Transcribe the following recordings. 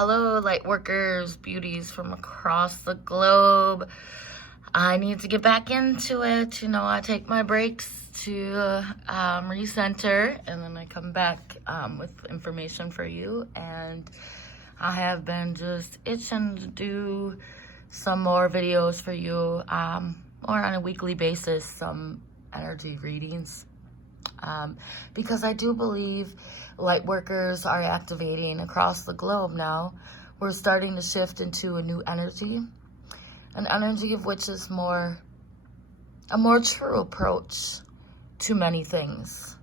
Hello, light workers, beauties from across the globe. I need to get back into it. I take my breaks to recenter, and then I come back with information for you. And I have been just itching to do some more videos for you, or on a weekly basis, some energy readings. Because I do believe light workers are activating across the globe now. We're starting to shift into a new energy, an energy of which is a more true approach to many things.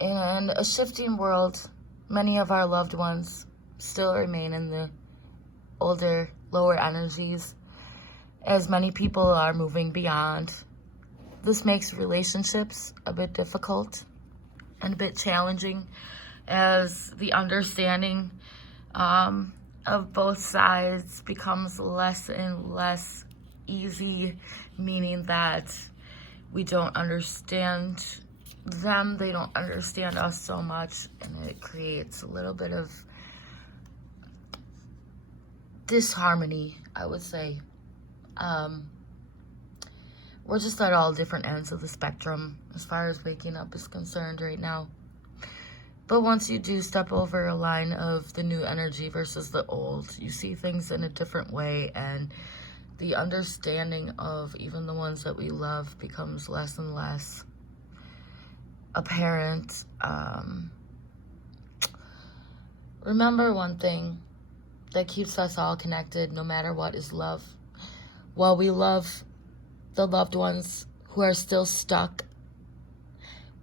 In a shifting world, many of our loved ones still remain in the older, lower energies, as many people are moving beyond. This makes relationships a bit difficult and a bit challenging, as the understanding of both sides becomes less and less easy, meaning that we don't understand them, they don't understand us so much, and it creates a little bit of disharmony, I would say. We're just at all different ends of the spectrum as far as waking up is concerned right now. But once you do step over a line of the new energy versus the old, you see things in a different way, and the understanding of even the ones that we love becomes less and less apparent. Remember one thing that keeps us all connected, no matter what, is love. While we love the loved ones who are still stuck,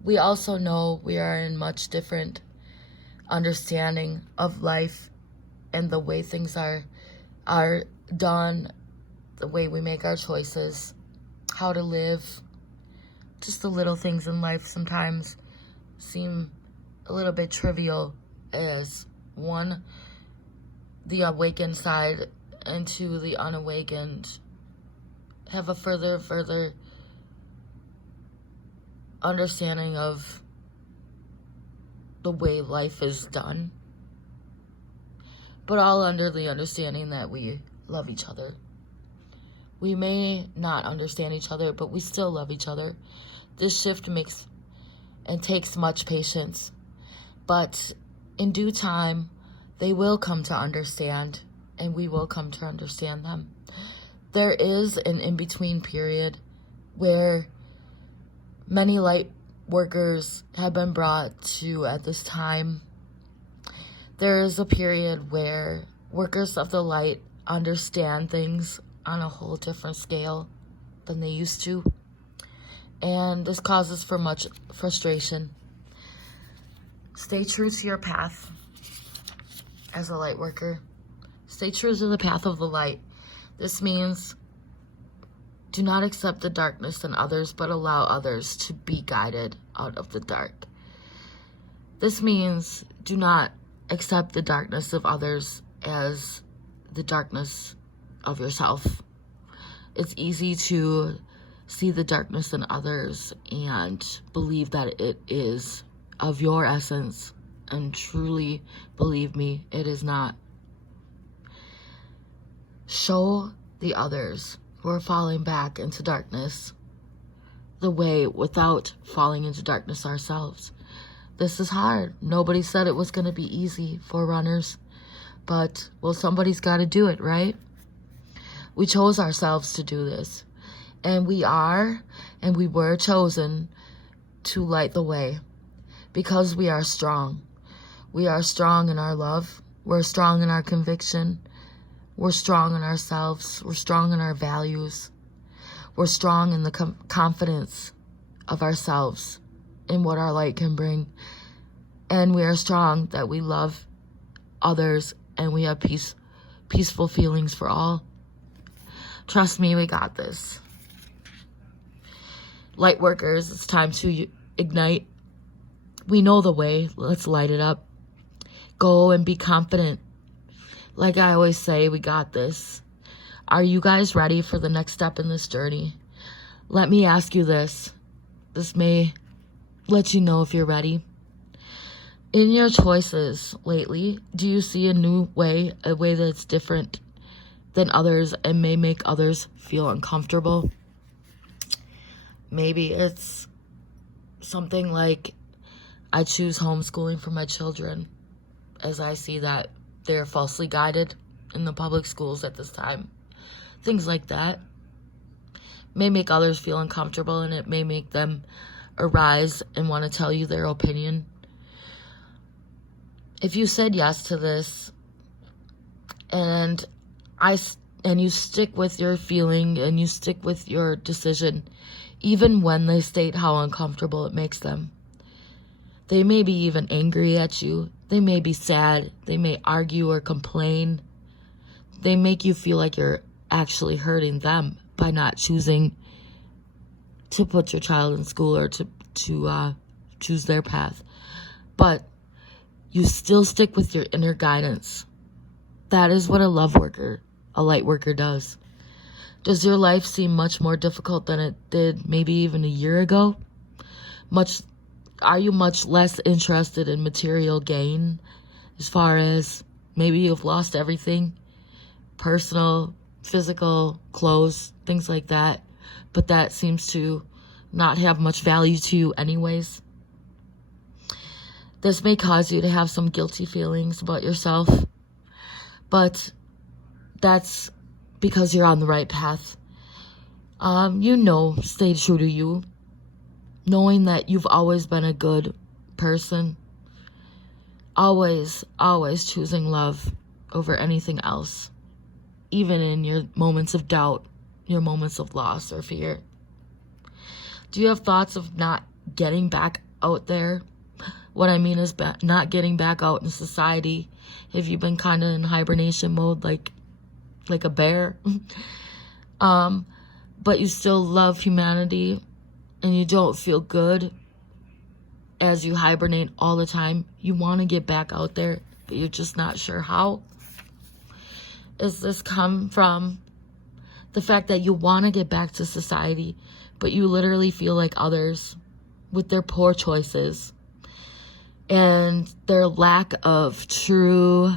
we also know we are in much different understanding of life and the way things are done, the way we make our choices, how to live. Just the little things in life sometimes seem a little bit trivial, as one, the awakened side, and two, the unawakened, have a further understanding of the way life is done, but all under the understanding that we love each other. We may not understand each other, but we still love each other. This shift takes much patience, but in due time, they will come to understand, and we will come to understand them. There is an in-between period where many light workers have been brought to at this time. There is a period where workers of the light understand things on a whole different scale than they used to, and this causes for much frustration. Stay true to your path as a light worker. Stay true to the path of the light. This means do not accept the darkness in others, but allow others to be guided out of the dark. This means do not accept the darkness of others as the darkness of yourself. It's easy to see the darkness in others and believe that it is of your essence, and truly, believe me, it is not. Show the others who are falling back into darkness the way without falling into darkness ourselves. This is hard. Nobody said it was going to be easy for runners, but, well, somebody's got to do it, right? We chose ourselves to do this, and we were chosen to light the way because we are strong. We are strong in our love. We're strong in our conviction. We're strong in ourselves. We're strong in our values. We're strong in the confidence of ourselves, in what our light can bring. And we are strong that we love others, and we have peaceful feelings for all. Trust me, we got this. Light workers, it's time to ignite. We know the way. Let's light it up. Go and be confident. Like I always say, we got this. Are you guys ready for the next step in this journey? Let me ask you this. This may let you know if you're ready. In your choices lately, do you see a new way, a way that's different than others and may make others feel uncomfortable? Maybe it's something like, I choose homeschooling for my children, as I see that they're falsely guided in the public schools at this time. Things like that may make others feel uncomfortable, and it may make them arise and want to tell you their opinion. If you said yes to this and you stick with your feeling and you stick with your decision, even when they state how uncomfortable it makes them, they may be even angry at you. They may be sad. They may argue or complain. They make you feel like you're actually hurting them by not choosing to put your child in school or to choose their path. But you still stick with your inner guidance. That is what a love worker, a light worker does. Does your life seem much more difficult than it did maybe even a year ago? Are you much less interested in material gain, as far as maybe you've lost everything, personal, physical, clothes, things like that, but that seems to not have much value to you anyways? This may cause you to have some guilty feelings about yourself, but that's because you're on the right path. Stay true to you, knowing that you've always been a good person, always choosing love over anything else, even in your moments of doubt, your moments of loss or fear. Do you have thoughts of not getting back out there? What I mean is not getting back out in society. Have you been kind of in hibernation mode, like a bear? But you still love humanity and you don't feel good as you hibernate all the time. You want to get back out there, but you're just not sure how. Does this come from the fact that you want to get back to society, but you literally feel like others with their poor choices and their lack of true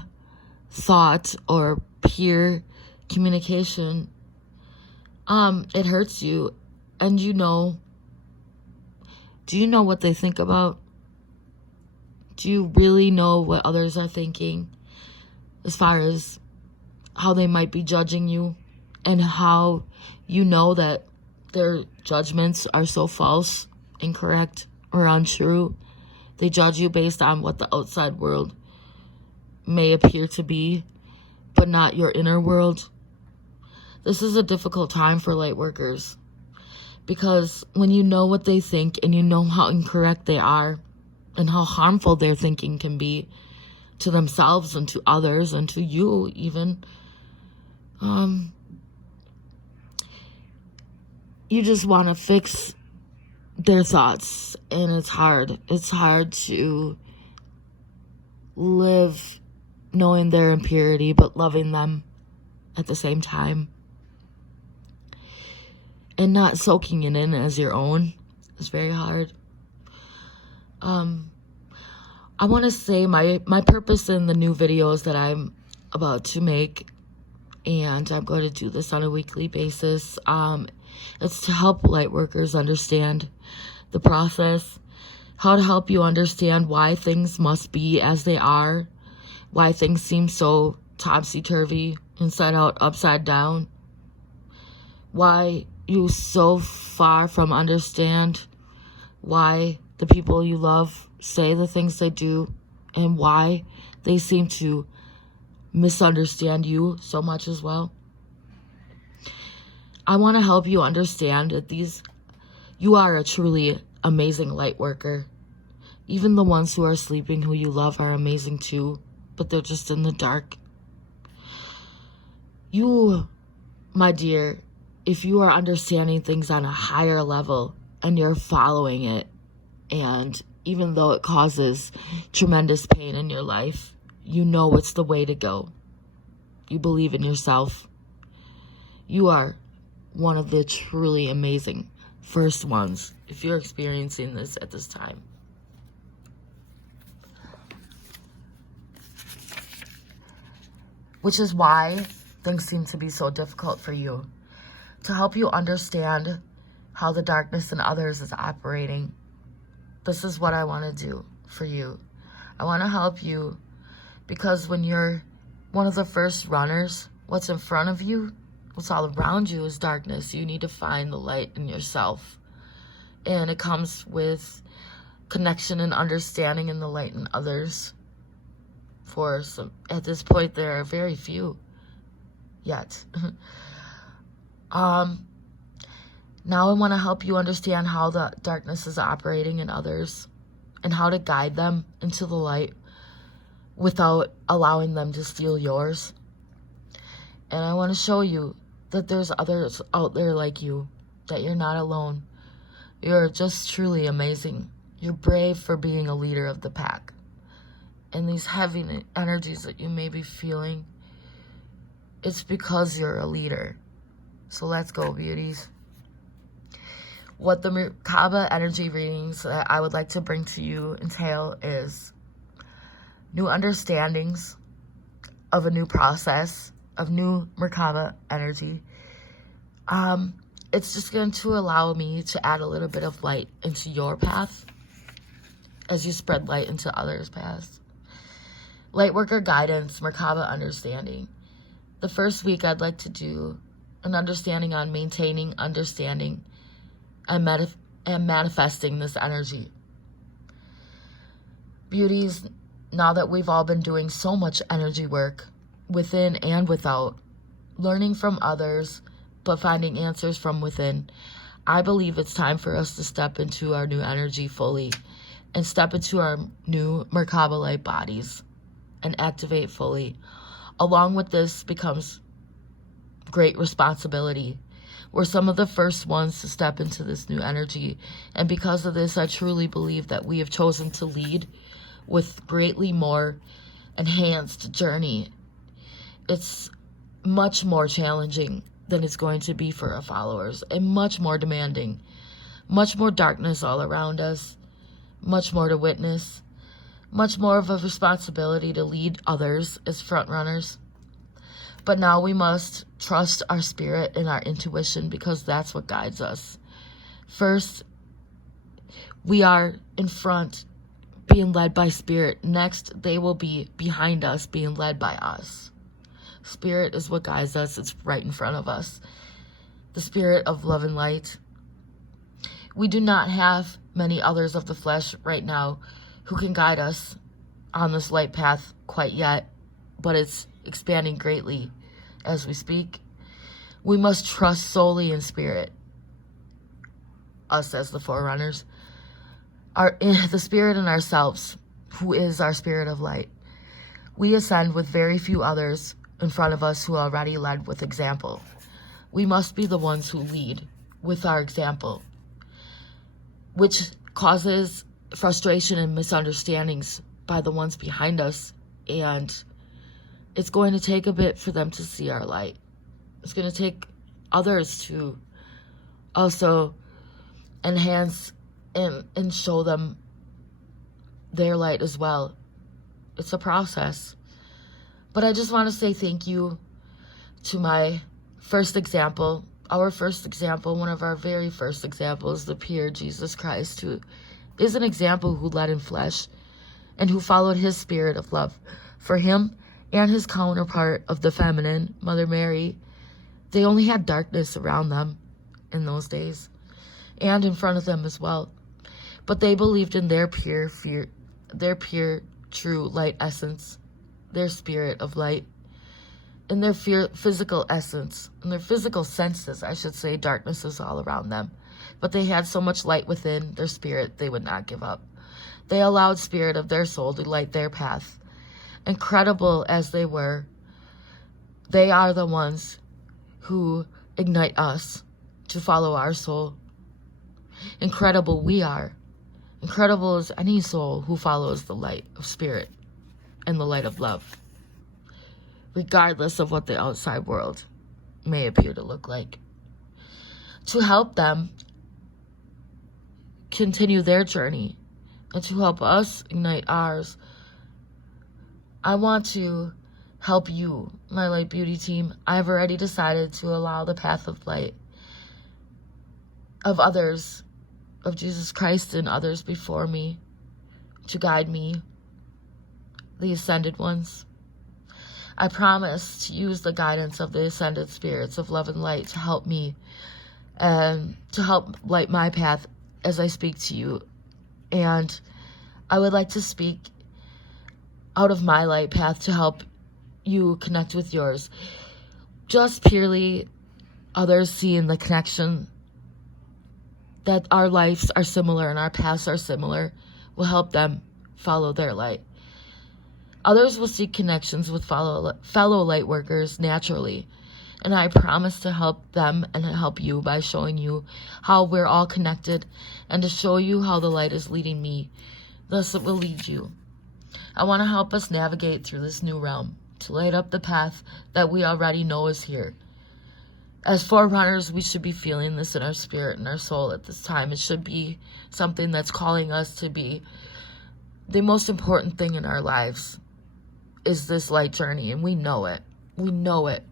thought or peer communication? It hurts you. And do you know what they think about? Do you really know what others are thinking as far as how they might be judging you, and how you know that their judgments are so false, incorrect, or untrue? They judge you based on what the outside world may appear to be, but not your inner world. This is a difficult time for light workers, because when you know what they think and you know how incorrect they are and how harmful their thinking can be to themselves and to others and to you even, you just want to fix their thoughts, and it's hard. It's hard to live knowing their impurity but loving them at the same time, and not soaking it in as your own. It's very hard. I want to say my purpose in the new videos that I'm about to make, and I'm going to do this on a weekly basis, it's to help light workers understand the process, how to help you understand why things must be as they are, why things seem so topsy-turvy, inside out, upside down, why you so far from understand why the people you love say the things they do, and why they seem to misunderstand you so much as well. I want to help you understand that you are a truly amazing light worker. Even the ones who are sleeping, who you love, are amazing too, but they're just in the dark. You, my dear, if you are understanding things on a higher level and you're following it, and even though it causes tremendous pain in your life, you know it's the way to go. You believe in yourself. You are one of the truly amazing first ones if you're experiencing this at this time. which is why things seem to be so difficult for you. To help you understand how the darkness in others is operating, this is what I want to do for you. I want to help you, because when you're one of the first runners, what's in front of you, what's all around you is darkness. You need to find the light in yourself. And it comes with connection and understanding in the light in others. For some, at this point, there are very few yet. Now I want to help you understand how the darkness is operating in others and how to guide them into the light without allowing them to steal yours. And I want to show you that there's others out there like you, that you're not alone. You're just truly amazing. You're brave for being a leader of the pack. And these heavy energies that you may be feeling, it's because you're a leader. So let's go, beauties. What the Merkabah energy readings that I would like to bring to you entail is new understandings of a new process, of new Merkabah energy. It's just going to allow me to add a little bit of light into your path as you spread light into others' paths. Lightworker guidance, Merkabah understanding. The first week I'd like to do an understanding on maintaining, understanding, and manifesting this energy. Beauties, now that we've all been doing so much energy work within and without, learning from others, but finding answers from within, I believe it's time for us to step into our new energy fully and step into our new Merkabah light bodies and activate fully. Along with this becomes great responsibility. We're some of the first ones to step into this new energy. And because of this, I truly believe that we have chosen to lead with greatly more enhanced journey. It's much more challenging than it's going to be for our followers, and much more demanding, much more darkness all around us, much more to witness, much more of a responsibility to lead others as front runners. But now we must trust our spirit and our intuition, because that's what guides us. First, we are in front, being led by spirit. Next, they will be behind us, being led by us. Spirit is what guides us. It's right in front of us. The spirit of love and light. We do not have many others of the flesh right now who can guide us on this light path quite yet, but it's expanding greatly as we speak. We must trust solely in spirit, us as the forerunners, the spirit in ourselves, who is our spirit of light. We ascend with very few others in front of us who already led with example. We must be the ones who lead with our example, which causes frustration and misunderstandings by the ones behind us, and it's going to take a bit for them to see our light. It's going to take others to also enhance and show them their light as well. It's a process. But I just want to say thank you to my first example, our first example, one of our very first examples, the pure Jesus Christ, who is an example who led in flesh and who followed his spirit of love. For him and his counterpart of the feminine, Mother Mary, they only had darkness around them in those days and in front of them as well. But they believed in their pure, true light essence, their spirit of light, in their physical essence, in their physical senses, I should say. Darkness is all around them. But they had so much light within their spirit, they would not give up. They allowed spirit of their soul to light their path. Incredible as they were, they are the ones who ignite us to follow our soul. Incredible we are. Incredible is any soul who follows the light of spirit and the light of love, regardless of what the outside world may appear to look like. To help them continue their journey and to help us ignite ours, I want to help you, my light beauty team. I've already decided to allow the path of light of others, of Jesus Christ and others before me, to guide me, the ascended ones. I promise to use the guidance of the ascended spirits of love and light to help me and to help light my path as I speak to you. And I would like to speak out of my light path to help you connect with yours. Just purely others seeing the connection that our lives are similar and our paths are similar will help them follow their light. Others will seek connections with fellow light workers naturally, and I promise to help them and help you by showing you how we're all connected and to show you how the light is leading me. Thus it will lead you. I want to help us navigate through this new realm, to light up the path that we already know is here. As forerunners, we should be feeling this in our spirit and our soul at this time. It should be something that's calling us to be the most important thing in our lives is this light journey, and we know it. We know it.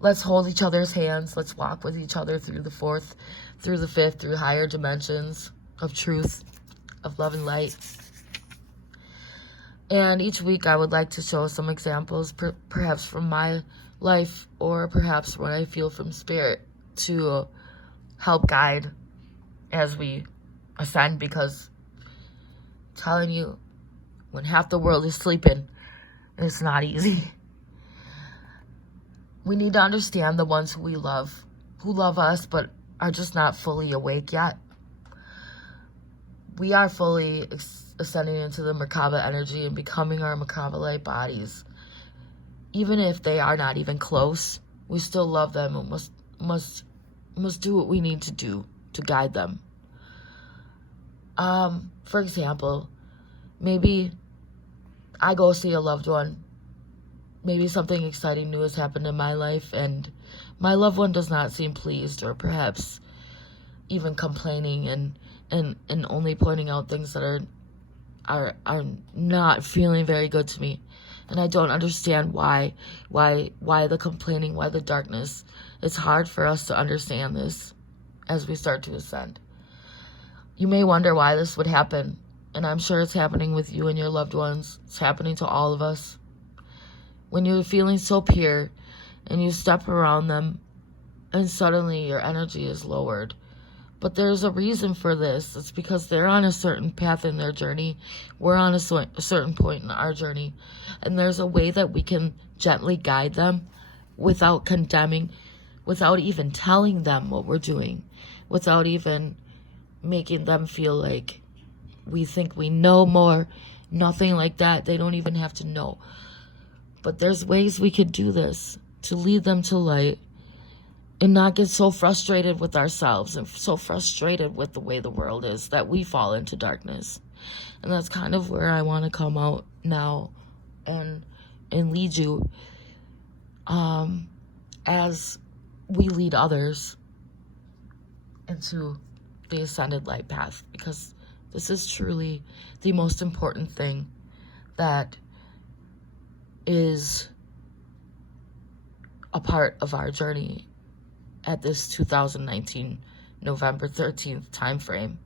Let's hold each other's hands. Let's walk with each other through the fourth, through the fifth, through higher dimensions of truth, of love and light. And each week I would like to show some examples, perhaps from my life or perhaps what I feel from spirit, to help guide as we ascend, because I'm telling you, when half the world is sleeping, it's not easy. We need to understand the ones who we love, who love us but are just not fully awake yet. We are fully ascending into the Merkabah energy and becoming our Merkabah light bodies. Even if they are not even close, we still love them and must do what we need to do to guide them. For example, maybe I go see a loved one. Maybe something exciting new has happened in my life and my loved one does not seem pleased, or perhaps even complaining and only pointing out things that are not feeling very good to me. And I don't understand why the complaining, why the darkness. It's hard for us to understand this as we start to ascend. You may wonder why this would happen, and I'm sure it's happening with you and your loved ones. It's happening to all of us. When you're feeling so pure and you step around them and suddenly your energy is lowered. But there's a reason for this. It's because they're on a certain path in their journey. We're on a certain point in our journey. And there's a way that we can gently guide them without condemning, without even telling them what we're doing, without even making them feel like we think we know more. Nothing like that. They don't even have to know. But there's ways we could do this to lead them to light and not get so frustrated with ourselves and so frustrated with the way the world is that we fall into darkness. And that's kind of where I want to come out now and lead you as we lead others into the ascended light path, because this is truly the most important thing that is a part of our journey at this 2019 November 13th time frame.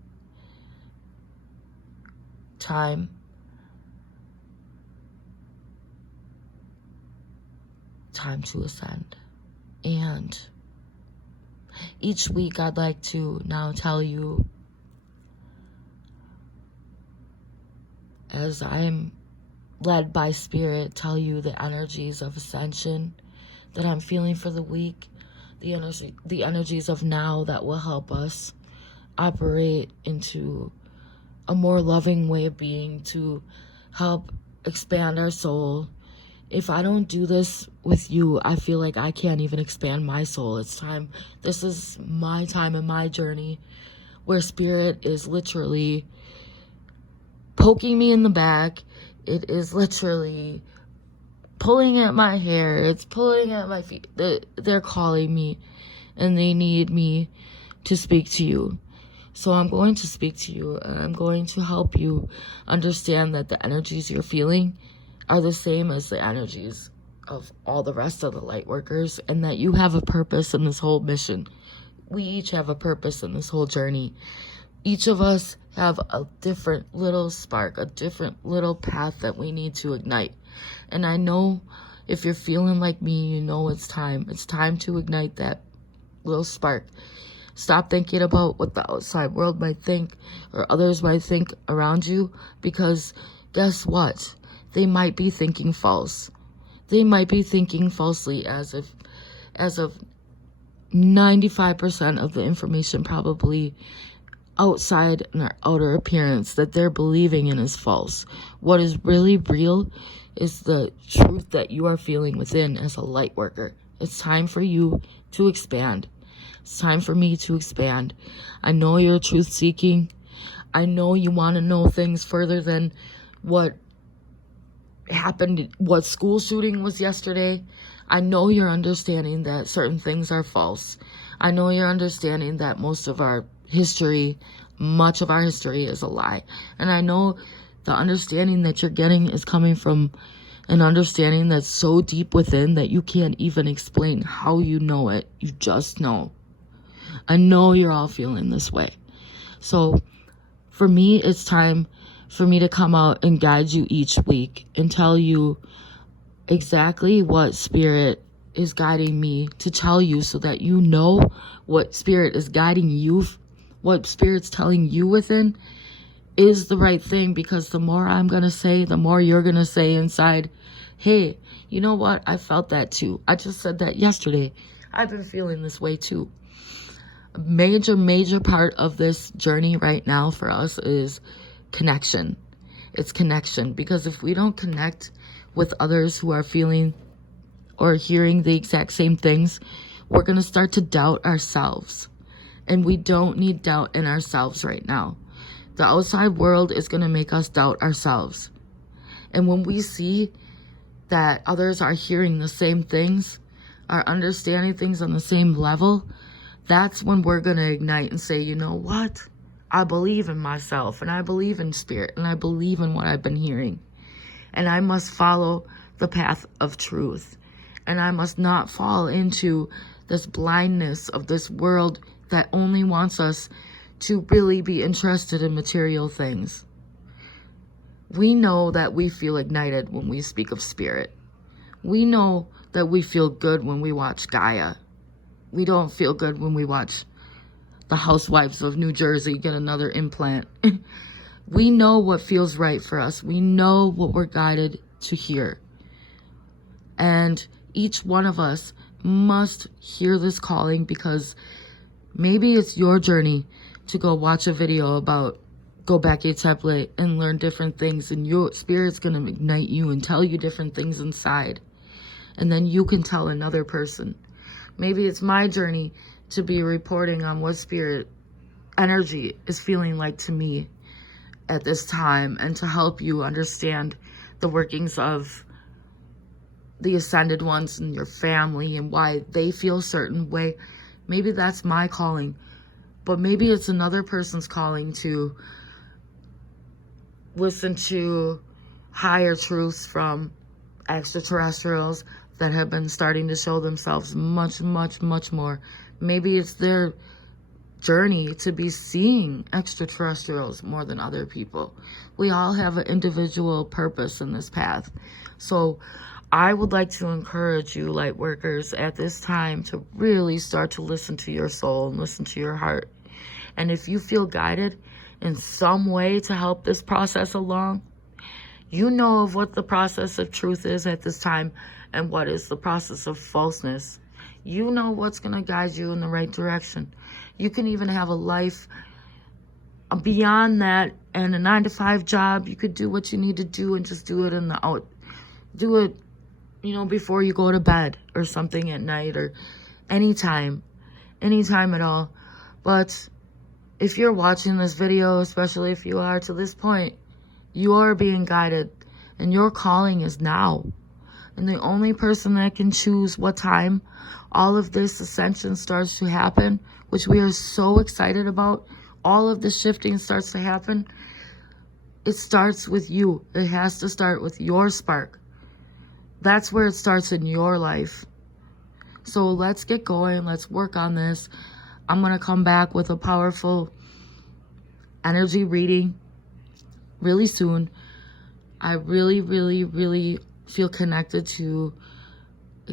Time to ascend. And each week I'd like to now tell you, as I'm led by spirit, tell you the energies of ascension that I'm feeling for the week, the energies of now that will help us operate into a more loving way of being, to help expand our soul. If I don't do this with you, I feel like I can't even expand my soul. It's time. This is my time and my journey where spirit is literally poking me in the back. It is literally pulling at my hair. It's pulling at my feet. They're calling me and they need me to speak to you. So I'm going to speak to you and I'm going to help you understand that the energies you're feeling are the same as the energies of all the rest of the light workers, and that you have a purpose in this whole mission. We each have a purpose in this whole journey. Each of us have a different little spark, a different little path that we need to ignite. And I know if you're feeling like me, you know it's time. It's time to ignite that little spark. Stop thinking about what the outside world might think or others might think around you, because guess what? They might be thinking false. They might be thinking falsely, as of 95% of the information probably outside in our outer appearance that they're believing in is false. What is really real is the truth that you are feeling within as a light worker. It's time for you to expand. It's time for me to expand. I know you're truth seeking. I know you want to know things further than what happened, what school shooting was yesterday. I know you're understanding that certain things are false. I know you're understanding that much of our history is a lie. And I know the understanding that you're getting is coming from an understanding that's so deep within that you can't even explain how you know it. You just know. I know you're all feeling this way. So for me, it's time for me to come out and guide you each week and tell you exactly what spirit is guiding me to tell you, so that you know what spirit is guiding you, what spirit's telling you within is the right thing. Because the more I'm going to say, the more you're going to say inside, hey, you know what? I felt that too. I just said that yesterday. I've been feeling this way too. A major part of this journey right now for us is connection. It's connection, because if we don't connect with others who are feeling or hearing the exact same things, we're going to start to doubt ourselves. And we don't need doubt in ourselves right now. The outside world is going to make us doubt ourselves. And when we see that others are hearing the same things, are understanding things on the same level, that's when we're going to ignite and say, you know what? I believe in myself, and I believe in spirit, and I believe in what I've been hearing. And I must follow the path of truth. And I must not fall into this blindness of this world that only wants us to really be interested in material things. We know that we feel ignited when we speak of spirit. We know that we feel good when we watch Gaia. We don't feel good when we watch the housewives of New Jersey get another implant. We know what feels right for us. We know what we're guided to hear. And each one of us must hear this calling, because maybe it's your journey to go watch a video about Gobekli Tepe and learn different things, and your spirit's going to ignite you and tell you different things inside. And then you can tell another person. Maybe it's my journey to be reporting on what spirit energy is feeling like to me at this time, and to help you understand the workings of the ascended ones in your family and why they feel a certain way. Maybe that's my calling, but maybe it's another person's calling to listen to higher truths from extraterrestrials that have been starting to show themselves much more. Maybe it's their journey to be seeing extraterrestrials more than other people. We all have an individual purpose in this path. So I would like to encourage you, light workers, at this time to really start to listen to your soul and listen to your heart. And if you feel guided in some way to help this process along, you know of what the process of truth is at this time and what is the process of falseness. You know what's going to guide you in the right direction. You can even have a life beyond that and a 9-to-5 job. You could do what you need to do and just do it do it, before you go to bed or something at night, or anytime at all. But if you're watching this video, especially if you are to this point, you are being guided, and your calling is now. And the only person that can choose what time all of this ascension starts to happen, which we are so excited about, all of the shifting starts to happen, it starts with you. It has to start with your spark. that's where it starts in your life. So let's get going. Let's work on this. I'm going to come back with a powerful energy reading really soon. I really, really, really feel connected to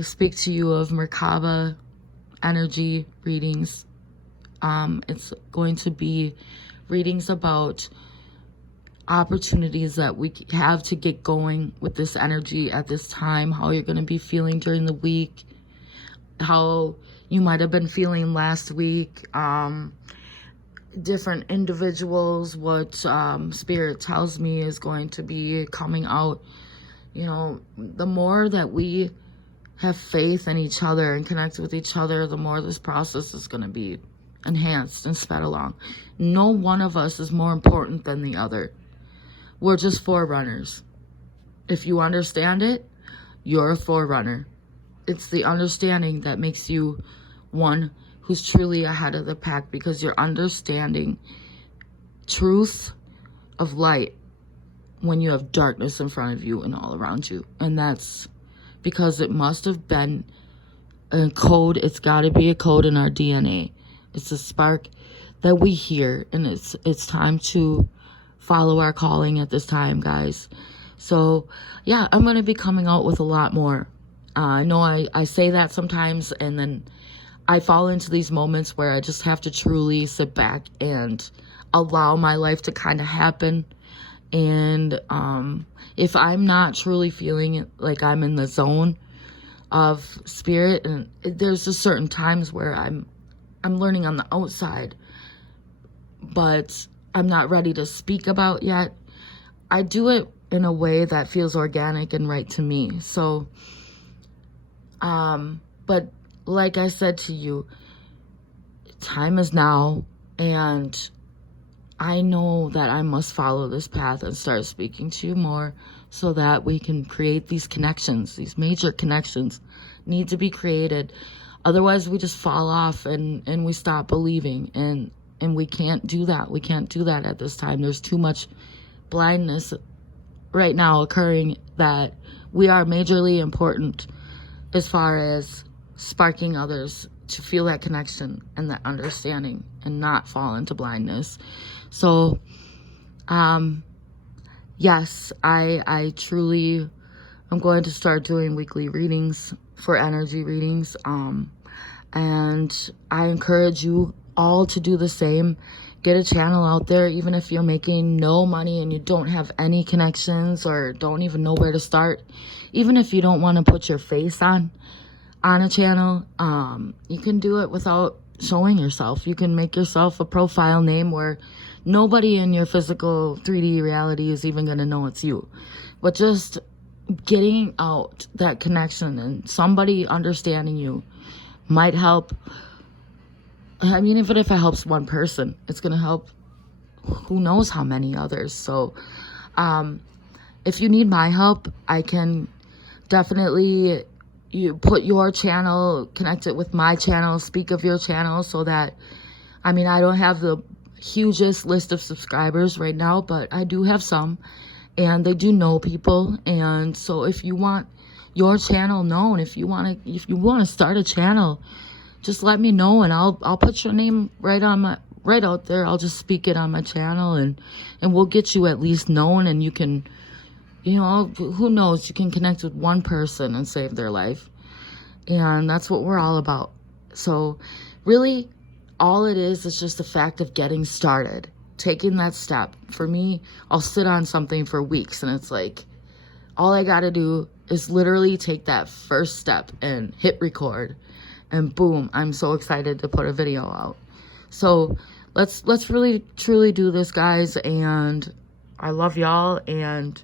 speak to you of Merkabah energy readings. It's going to be readings about opportunities that we have to get going with this energy at this time, how you're going to be feeling during the week, how you might have been feeling last week, different individuals, what Spirit tells me is going to be coming out. You know, the more that we have faith in each other and connect with each other, the more this process is going to be enhanced and sped along. No one of us is more important than the other. We're just forerunners. If you understand it, you're a forerunner. It's the understanding that makes you one who's truly ahead of the pack, because you're understanding truth of light when you have darkness in front of you and all around you. And that's because it must have been a code. It's got to be a code in our DNA. It's a spark that we hear, and it's time to follow our calling at this time, guys. So yeah, I'm going to be coming out with a lot more. I know I say that sometimes, and then I fall into these moments where I just have to truly sit back and allow my life to kind of happen. And if I'm not truly feeling like I'm in the zone of spirit, and there's just certain times where I'm learning on the outside, but I'm not ready to speak about yet. I do it in a way that feels organic and right to me. So, but like I said to you, time is now, and I know that I must follow this path and start speaking to you more so that we can create these connections. These major connections need to be created. Otherwise, we just fall off and we stop believing. And we can't do that. We can't do that at this time. There's too much blindness right now occurring that we are majorly important as far as sparking others to feel that connection and that understanding and not fall into blindness. So, yes, I truly am going to start doing weekly readings for energy readings. And I encourage you all to do the same. Get a channel out there, even if you're making no money and you don't have any connections or don't even know where to start. Even if you don't want to put your face on a channel, you can do it without showing yourself. You can make yourself a profile name where nobody in your physical 3D reality is even going to know it's you. But just getting out that connection and somebody understanding you might help. I mean, even if it helps one person, it's going to help who knows how many others. So if you need my help, I can definitely put your channel, connect it with my channel, speak of your channel, so that, I mean, I don't have the hugest list of subscribers right now, but I do have some, and they do know people. And so if you want your channel known, if you want to start a channel, just let me know, and I'll put your name right out there. I'll just speak it on my channel, and we'll get you at least known, and you can, you know, who knows, you can connect with one person and save their life. And that's what we're all about. So really, all it is just the fact of getting started, taking that step. For me, I'll sit on something for weeks, and it's like, all I got to do is literally take that first step and hit record, and boom, I'm so excited to put a video out. So let's really truly do this, guys. And I love y'all, and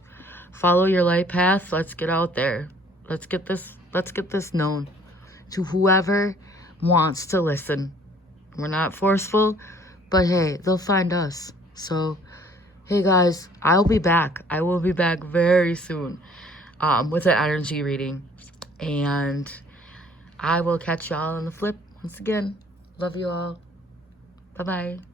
follow your light path. Let's get out there. Let's get this known to whoever wants to listen. We're not forceful, but hey, they'll find us. So hey guys, I'll be back. I will be back very soon with an energy reading, and I will catch y'all on the flip. Once again, love you all. Bye-bye.